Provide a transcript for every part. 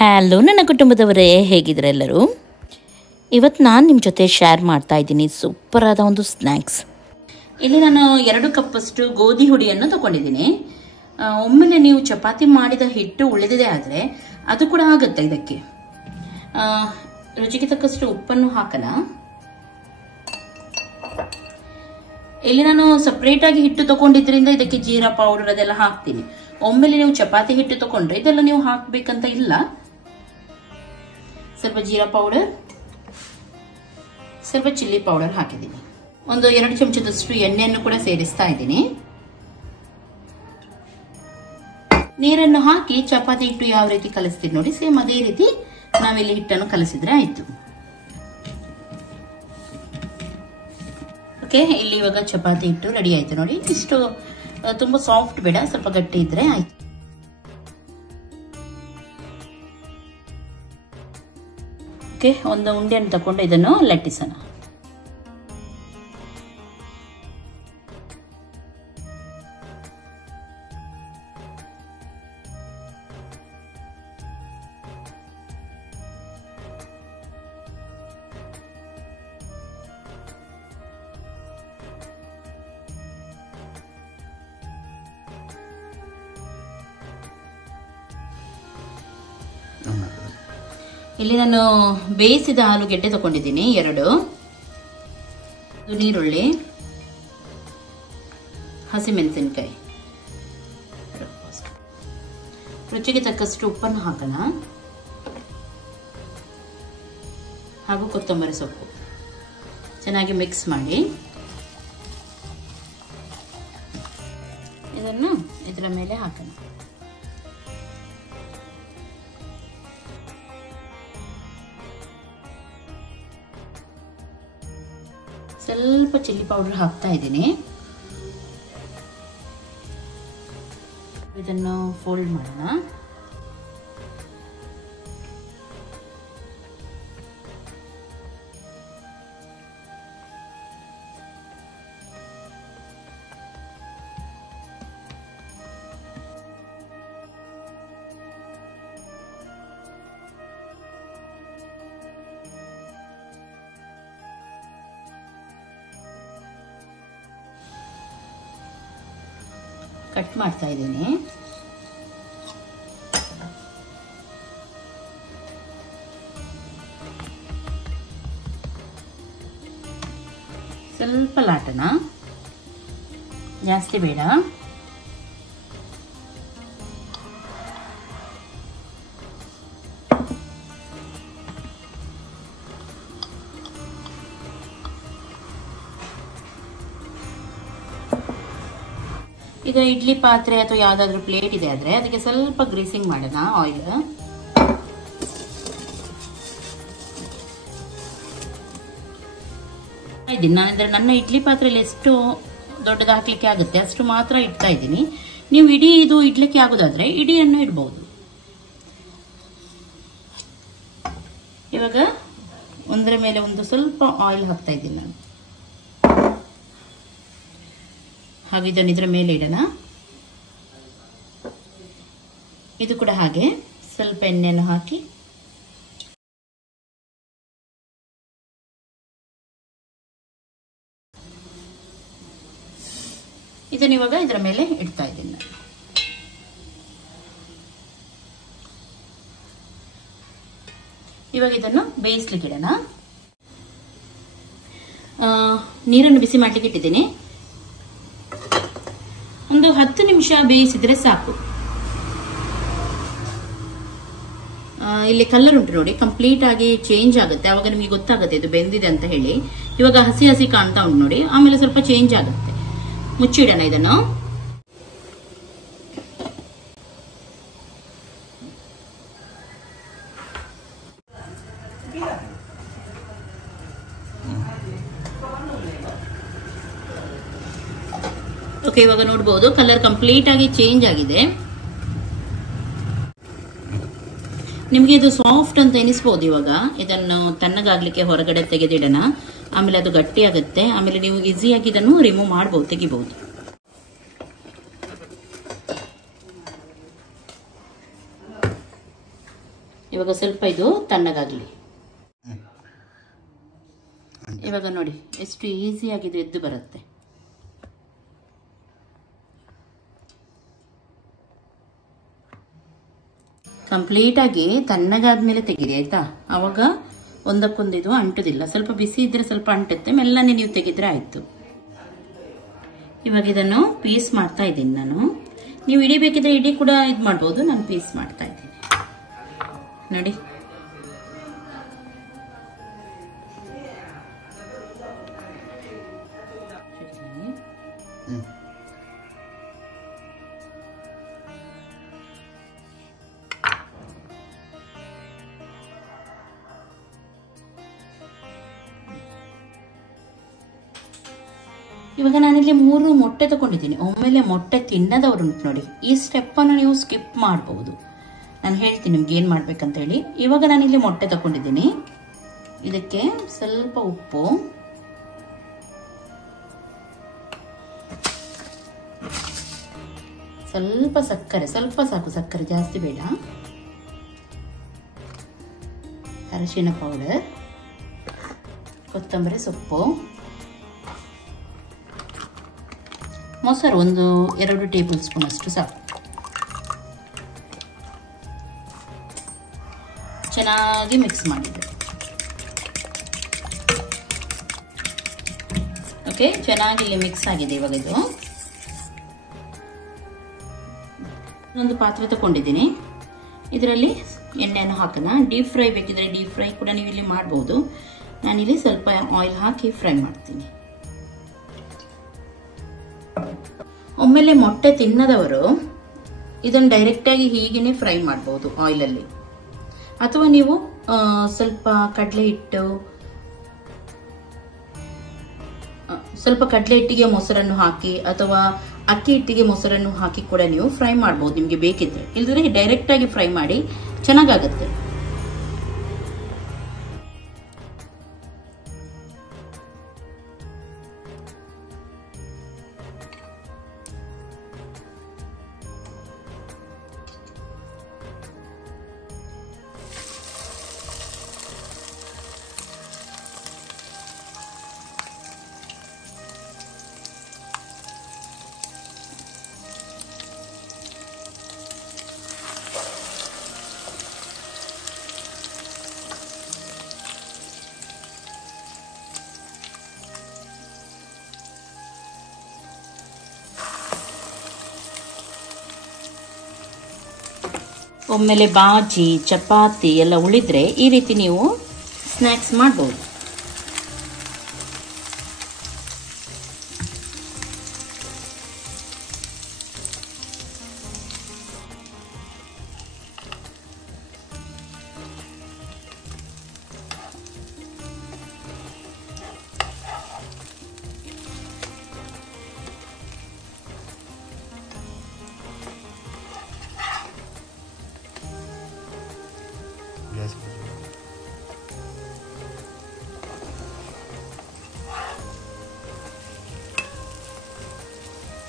Hello ನನ್ನ ಕುಟುಂಬದವರೇ, ಹೇಗಿದ್ರೆ ಎಲ್ಲರೂ. ಇವತ್ತು ನಾನು ನಿಮ್ಮ ಜೊತೆ ಶೇರ್ ಮಾಡ್ತಾ ಇದ್ದೀನಿ ಸೂಪರಾದ ಒಂದು ಸ್ನ್ಯಾಕ್ಸ್. ಇಲ್ಲಿ ನಾನು 2 ಕಪ್ಪಷ್ಟು ಗೋಧಿ ಹುಡಿಯನ್ನು ತಗೊಂಡಿದ್ದೀನಿ. ಒಮ್ಮೆಲೆ ನೀವು ಚಪಾತಿ ಮಾಡಿದ ಹಿಟ್ಟು ಉಳಿದಿದೆ ಆದರೆ ಅದು ಕೂಡ ಆಗುತ್ತೆ. ಇದಕ್ಕೆ ರುಚಿಗೆ ತಕ್ಕಷ್ಟು ಉಪ್ಪನ್ನು ಹಾಕೋಣ. ಇಲ್ಲಿ ನಾನು ಸಪ್ರೇಟ್ ಆಗಿ ಹಿಟ್ಟು ತಗೊಂಡಿದ್ರಿಂದ ಇದಕ್ಕೆ ಜೀರಾ ಪೌಡರ್ ಅದೆಲ್ಲ ಹಾಕ್ತೀನಿ. ಒಮ್ಮೆಲೆ ನೀವು ಚಪಾತಿ ಹಿಟ್ಟು ತಗೊಂಡ್ರೆ ಇದೆಲ್ಲ ನೀವು ಹಾಕ್ಬೇಕಂತ ಇಲ್ಲ. ಸ್ವಲ್ಪ ಜೀರಾ ಪೌಡರ್, ಸ್ವಲ್ಪ ಚಿಲ್ಲಿ ಪೌಡರ್ ಹಾಕಿದ್ದೀನಿ. ಒಂದು 2 ಚಮಚದಷ್ಟು ಎಣ್ಣೆಯನ್ನು ಕೂಡ ಸೇರಿಸ್ತಾ ಇದ್ದೀನಿ. ನೀರನ್ನು ಹಾಕಿ ಚಪಾತಿ ಹಿಟ್ಟು ಯಾವ ರೀತಿ ಕಲಿಸ್ತೀನಿ ನೋಡಿ, ಸೇಮ್ ಅದೇ ರೀತಿ ನಾವಿಲ್ಲಿ ಹಿಟ್ಟನ್ನು ಕಲಿಸಿದ್ರೆ ಆಯ್ತು. ಓಕೆ, ಇಲ್ಲಿ ಇವಾಗ ಚಪಾತಿ ಹಿಟ್ಟು ರೆಡಿ ಆಯ್ತು ನೋಡಿ. ಇಷ್ಟು ತುಂಬಾ ಸಾಫ್ಟ್ ಬೇಡ, ಸ್ವಲ್ಪ ಗಟ್ಟಿ ಇದ್ರೆ ಆಯ್ತು. ಓಕೆ, ಒಂದು ಉಂಡೆಯನ್ನು ತಗೊಂಡು ಇದನ್ನು ಲಟ್ಟಿಸೋಣ. ಇಲ್ಲಿ ನಾನು ಬೇಯಿಸಿದ ಆಲೂಗೆಡ್ಡೆ ತಗೊಂಡಿದ್ದೀನಿ 2, ನೀರುಳ್ಳಿ, ಹಸಿಮೆಣಸಿನಕಾಯಿ, ರುಚಿಗೆ ತಕ್ಕಷ್ಟು ಉಪ್ಪನ್ನು ಹಾಕೋಣ, ಹಾಗೂ ಕೊತ್ತಂಬರಿ ಸೊಪ್ಪು ಚೆನ್ನಾಗಿ ಮಿಕ್ಸ್ ಮಾಡಿ ಇದನ್ನು ಇದರ ಮೇಲೆ ಹಾಕೋಣ. ಸ್ವಲ್ಪ ಚಿಲ್ಲಿ ಪೌಡರ್ ಹಾಕ್ತಾ ಇದ್ದೀನಿ. ಇದನ್ನು ಫೋಲ್ಡ್ ಮಾಡೋಣ. ಕಟ್ ಮಾಡ್ತಾ ಇದ್ದೀನಿ. ಸ್ವಲ್ಪ ಲಾಟನ, ಜಾಸ್ತಿ ಬೇಡ. ಈಗ ಇಡ್ಲಿ ಪಾತ್ರೆ ಅಥವಾ ಯಾವ್ದಾದ್ರು ಪ್ಲೇಟ್ ಇದೆ ಆದ್ರೆ ಅದಕ್ಕೆ ಸ್ವಲ್ಪ ಗ್ರೀಸಿಂಗ್ ಮಾಡೋಣ ಆಯಿಲ್. ನನ್ನ ಇಡ್ಲಿ ಪಾತ್ರೆಯಲ್ಲಿ ಎಷ್ಟು ದೊಡ್ಡದು ಹಾಕ್ಲಿಕ್ಕೆ ಆಗುತ್ತೆ ಅಷ್ಟು ಮಾತ್ರ ಇಡ್ತಾ ಇದ್ದೀನಿ. ನೀವು ಇಡೀ ಇದು ಇಡ್ಲಿಕ್ಕೆ ಆಗೋದಾದ್ರೆ ಇಡಿಯನ್ನು ಇಡಬಹುದು. ಇವಾಗ ಒಂದರ ಮೇಲೆ ಒಂದು ಸ್ವಲ್ಪ ಆಯಿಲ್ ಹಾಕ್ತಾ ಇದ್ದೀನಿ ನಾನು. ಹಾಗೆ ಇದನ್ನು ಇದರ ಮೇಲೆ ಇಡೋಣ. ಇದು ಕೂಡ ಹಾಗೆ ಸ್ವಲ್ಪ ಎಣ್ಣೆಯನ್ನು ಹಾಕಿ ಇದನ್ನು ಇವಾಗ ಇದರ ಮೇಲೆ ಇಡ್ತಾ ಇದ್ದೀನಿ ನಾನು. ಇವಾಗ ಇದನ್ನು ಬೇಯಿಸ್ಲಿಕ್ಕೆ ಇಡೋಣ. ನೀರನ್ನು ಬಿಸಿ ಮಾಡ್ಲಿಕ್ಕೆ ಇಟ್ಟಿದ್ದೀನಿ. ಒಂದು 10 ನಿಮಿಷ ಬೇಯಿಸಿದ್ರೆ ಸಾಕು. ಇಲ್ಲಿ ಕಲರ್ ಉಂಟು ನೋಡಿ, ಕಂಪ್ಲೀಟ್ ಆಗಿ ಚೇಂಜ್ ಆಗುತ್ತೆ. ಅವಾಗ ನಿಮಗೆ ಗೊತ್ತಾಗುತ್ತೆ ಇದು ಬೆಂದಿದೆ ಅಂತ ಹೇಳಿ. ಇವಾಗ ಹಸಿ ಹಸಿ ಕಾಣ್ತಾ ಉಂಟು ನೋಡಿ, ಆಮೇಲೆ ಸ್ವಲ್ಪ ಚೇಂಜ್ ಆಗುತ್ತೆ. ಮುಚ್ಚಿಡೋಣ ಇದನ್ನು. ಓಕೆ, ಇವಾಗ ನೋಡಬಹುದು ಕಲರ್ ಕಂಪ್ಲೀಟ್ ಆಗಿ ಚೇಂಜ್ ಆಗಿದೆ. ನಿಮಗೆ ಇದು ಸಾಫ್ಟ್ ಅಂತ ಎನಿಸಬಹುದು. ಇವಾಗ ಇದನ್ನು ತಣ್ಣಗಾಗ್ಲಿಕ್ಕೆ ಹೊರಗಡೆ ತೆಗೆದಿಡೋಣ. ಆಮೇಲೆ ಅದು ಗಟ್ಟಿ ಆಗುತ್ತೆ. ಆಮೇಲೆ ನೀವು ಈಸಿಯಾಗಿ ಇದನ್ನು ರಿಮೂವ್ ಮಾಡಬಹುದು, ತೆಗಿಬಹುದು. ಇವಾಗ ಸ್ವಲ್ಪ ಇದು ತಣ್ಣಗಾಗಲಿ. ಇವಾಗ ನೋಡಿ ಎಷ್ಟು ಈಸಿಯಾಗಿ ಇದು ಎದ್ದು ಬರುತ್ತೆ. ಕಂಪ್ಲೀಟಾಗಿ ತಣ್ಣಗಾದ್ಮೇಲೆ ತೆಗೀರಿ ಆಯ್ತಾ. ಆವಾಗ ಒಂದಕ್ಕೊಂದು ಇದು ಅಂಟುದಿಲ್ಲ. ಸ್ವಲ್ಪ ಬಿಸಿ ಇದ್ರೆ ಸ್ವಲ್ಪ ಅಂಟುತ್ತೆ, ಮೆಲ್ಲನೆ ನೀವು ತೆಗೆದ್ರೆ ಆಯ್ತು. ಇವಾಗ ಇದನ್ನು ಪೀಸ್ ಮಾಡ್ತಾ ಇದ್ದೀನಿ ನಾನು. ನೀವು ಇಡೀ ಬೇಕಿದ್ರೆ ಇಡೀ ಕೂಡ ಇದು ಮಾಡ್ಬೋದು. ನಾನು ಪೀಸ್ ಮಾಡ್ತಾ ಇದ್ದೀನಿ ನೋಡಿ. ಇವಾಗ ನಾನಿಲ್ಲಿ 3 ಮೊಟ್ಟೆ ತಗೊಂಡಿದ್ದೀನಿ. ಒಮ್ಮೆಲೆ ಮೊಟ್ಟೆ ತಿನ್ನದವರು ಉಂಟು ನೋಡಿ, ಈ ಸ್ಟೆಪ್ಪನ್ನು ನೀವು ಸ್ಕಿಪ್ ಮಾಡಬಹುದು. ನಾನು ಹೇಳ್ತೀನಿ ನಿಮ್ಗೆ ಏನು ಮಾಡ್ಬೇಕಂತ ಹೇಳಿ. ಇವಾಗ ನಾನಿಲ್ಲಿ ಮೊಟ್ಟೆ ತಗೊಂಡಿದ್ದೀನಿ. ಇದಕ್ಕೆ ಸ್ವಲ್ಪ ಉಪ್ಪು, ಸ್ವಲ್ಪ ಸಕ್ಕರೆ, ಸ್ವಲ್ಪ ಸಾಕು ಸಕ್ಕರೆ, ಜಾಸ್ತಿ ಬೇಡ, ಅರಿಶಿನ ಪೌಡರ್, ಕೊತ್ತಂಬರಿ ಸೊಪ್ಪು, ಮೊಸರು ಒಂದು 2 ಟೇಬಲ್ ಸ್ಪೂನ್ ಅಷ್ಟು ಸಾಕು. ಚೆನ್ನಾಗಿ ಮಿಕ್ಸ್ ಮಾಡಿದೆ. ಓಕೆ, ಚೆನ್ನಾಗಿ ಇಲ್ಲಿ ಮಿಕ್ಸ್ ಆಗಿದೆ. ಇವಾಗ ಇದು ಒಂದು ಪಾತ್ರೆ ತಗೊಂಡಿದ್ದೀನಿ. ಇದರಲ್ಲಿ ಎಣ್ಣೆಯನ್ನು ಹಾಕೋಣ. ಡೀಪ್ ಫ್ರೈ ಬೇಕಿದ್ರೆ ಡೀಪ್ ಫ್ರೈ ಕೂಡ ನೀವು ಇಲ್ಲಿ ಮಾಡಬಹುದು. ನಾನಿಲ್ಲಿ ಸ್ವಲ್ಪ ಆಯಿಲ್ ಹಾಕಿ ಫ್ರೈ ಮಾಡ್ತೀನಿ. ಒಮ್ಮೆಲೆ ಮೊಟ್ಟೆ ತಿನ್ನದವರು ಇದನ್ನು ಡೈರೆಕ್ಟಾಗಿ ಹೀಗೇನೆ ಫ್ರೈ ಮಾಡಬಹುದು ಆಯಿಲಲ್ಲಿ. ಅಥವಾ ನೀವು ಸ್ವಲ್ಪ ಕಡಲೆ ಹಿಟ್ಟಿಗೆ ಮೊಸರನ್ನು ಹಾಕಿ ಅಥವಾ ಅಕ್ಕಿ ಹಿಟ್ಟಿಗೆ ಮೊಸರನ್ನು ಹಾಕಿ ಕೂಡ ನೀವು ಫ್ರೈ ಮಾಡಬಹುದು ನಿಮಗೆ ಬೇಕಿದ್ರೆ. ಇಲ್ಲದ್ರೆ ಡೈರೆಕ್ಟ್ ಆಗಿ ಫ್ರೈ ಮಾಡಿ ಚೆನ್ನಾಗಾಗುತ್ತೆ. ಒಮ್ಮೆಲೆ ಬಾಜಿ ಚಪಾತಿ ಎಲ್ಲ ಉಳಿದ್ರೆ ಈ ರೀತಿ ನೀವು ಸ್ನ್ಯಾಕ್ಸ್ ಮಾಡಬಹುದು.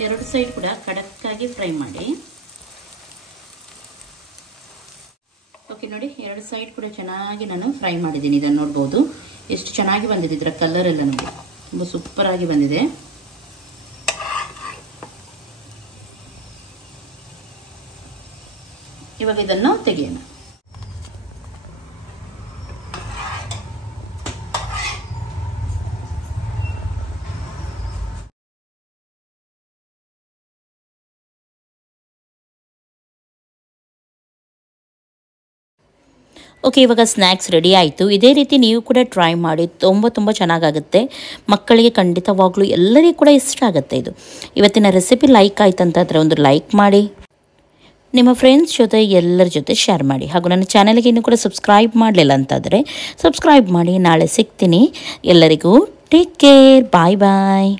ಎರಡು ಸೈಡ್ ಕೂಡ ಕಡಕ್ಕಾಗಿ ಫ್ರೈ ಮಾಡಿ. ಓಕೆ ನೋಡಿ, ಎರಡು ಸೈಡ್ ಕೂಡ ಚೆನ್ನಾಗಿ ನಾನು ಫ್ರೈ ಮಾಡಿದ್ದೀನಿ. ಇದನ್ನು ನೋಡ್ಬೋದು ಎಷ್ಟು ಚೆನ್ನಾಗಿ ಬಂದಿದೆ. ಇದರ ಕಲರ್ ಎಲ್ಲ ನೋಡಿ ತುಂಬ ಸೂಪರ್ ಆಗಿ ಬಂದಿದೆ. ಇವಾಗ ಇದನ್ನು ತೆಗೆಯೋಣ. ಓಕೆ, ಇವಾಗ ಸ್ನ್ಯಾಕ್ಸ್ ರೆಡಿ ಆಯಿತು. ಇದೇ ರೀತಿ ನೀವು ಕೂಡ ಟ್ರೈ ಮಾಡಿ, ತುಂಬ ಚೆನ್ನಾಗಾಗುತ್ತೆ. ಮಕ್ಕಳಿಗೆ ಖಂಡಿತವಾಗ್ಲೂ ಎಲ್ಲರಿಗೂ ಕೂಡ ಇಷ್ಟ ಆಗುತ್ತೆ ಇದು. ಇವತ್ತಿನ ರೆಸಿಪಿ ಲೈಕ್ ಆಯ್ತು ಅಂತಂದರೆ ಒಂದು ಲೈಕ್ ಮಾಡಿ, ನಿಮ್ಮ ಫ್ರೆಂಡ್ಸ್ ಜೊತೆ ಎಲ್ಲರ ಜೊತೆ ಶೇರ್ ಮಾಡಿ. ಹಾಗೂ ನನ್ನ ಚಾನಲ್ಗೆ ಇನ್ನೂ ಕೂಡ ಸಬ್ಸ್ಕ್ರೈಬ್ ಮಾಡಲಿಲ್ಲ ಅಂತಾದರೆ ಸಬ್ಸ್ಕ್ರೈಬ್ ಮಾಡಿ. ನಾಳೆ ಸಿಗ್ತೀನಿ. ಎಲ್ಲರಿಗೂ ಟೇಕ್ ಕೇರ್. ಬಾಯ್ ಬಾಯ್.